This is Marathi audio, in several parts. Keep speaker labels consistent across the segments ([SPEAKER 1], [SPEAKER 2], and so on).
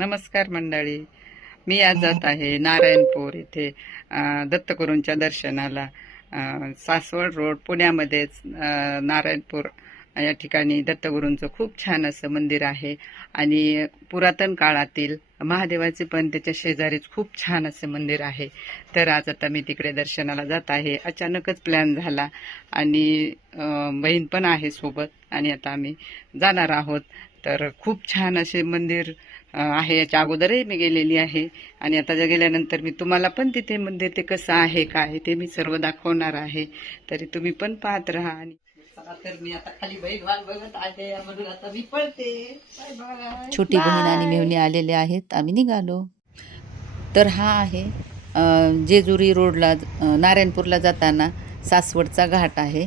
[SPEAKER 1] नमस्कार मंडळी. मी आज जात आहे नारायणपूर इथे दत्तगुरूंच्या दर्शनाला. सासवड रोड पुण्यामध्येच नारायणपूर या ठिकाणी दत्तगुरूंचं खूप छान असं मंदिर आहे. आणि पुरातन काळातील महादेवाचे पण त्याच्या शेजारीच खूप छान असे मंदिर आहे. तर आज आता मी तिकडे दर्शनाला जात आहे. अचानकच प्लॅन झाला. आणि बहीण पण आहे सोबत. आणि आता आम्ही जाणार आहोत. तर खूप छान असे मंदिर आहे याच्या अगोदरही मी गेलेली आहे. आणि आता जर गेल्यानंतर मी तुम्हाला पण तिथे मंदिर ते कसं आहे काय ते मी सर्व दाखवणार आहे. तरी तुम्ही पण पाहत राहा. आणि तर मी आता खाली बैल वाट बघत आहे. म्हणून आता मी पळते.
[SPEAKER 2] छोटी बहीण आणि मेहुणी आलेले आहेत. आम्ही निघालो. तर हा आहे जेजुरी रोडला नारायणपूरला जाताना सासवडचा घाट आहे.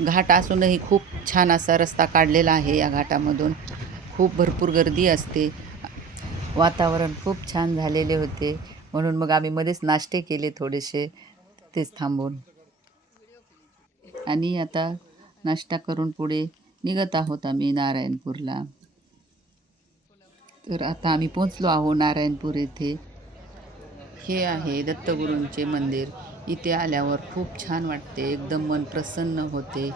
[SPEAKER 2] घाट असूनही खूप छान असा रस्ता काढलेला आहे या घाटामधून. खूप भरपूर गर्दी असते. वातावरण खूप छान झालेले होते. म्हणून मग आम्ही मध्येच नाश्ते केले थोडेसे. तेच थांबून. आणि आता नाश्ता करून पुढे निघत आहोत आम्ही नारायणपूरला. तर आता आम्ही पोचलो आहो नारायणपूर येथे. हे आहे दत्तगुरूंचे मंदिर. इथे आल्यावर खूप छान वाटते. एकदम मन प्रसन्न होते.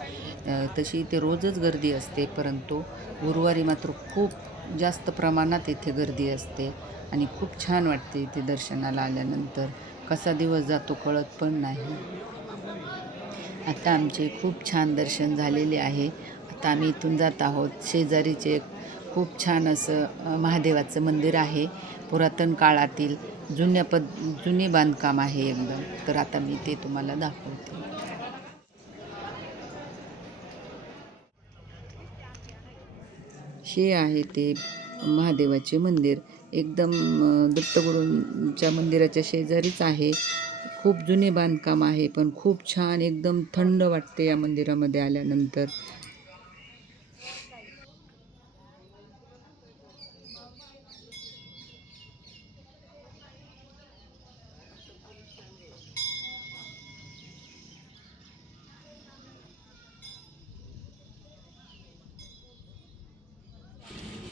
[SPEAKER 2] तशी इथे रोजच गर्दी असते परंतु गुरुवारी मात्र खूप जास्त प्रमाणात इथे गर्दी असते आणि खूप छान वाटते इथे दर्शनाला आल्यानंतर. कसा दिवस जातो कळत पण नाही. आता आमचे खूप छान दर्शन झालेले आहे. आता आम्ही इथून जात आहोत. शेजारीचे खूप छान असं महादेवाचं मंदिर आहे. पुरातन काळातील जुन्या पद जुने बांधकाम आहे एकदम. तर आता मी ते तुम्हाला दाखवते. हे आहे ते महादेवाचे मंदिर. एकदम दत्तगुरूंच्या मंदिराच्या शेजारीच आहे. खूप जुने बांधकाम आहे पण खूप छान एकदम थंड वाटते या मंदिरामध्ये आल्यानंतर.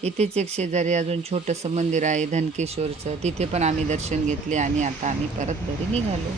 [SPEAKER 2] इथेच एक शेजारी अजून छोटंसं मंदिर आहे धनकेश्वरचं. तिथे पण आम्ही दर्शन घेतले आणि आता आम्ही परत घरी निघालो.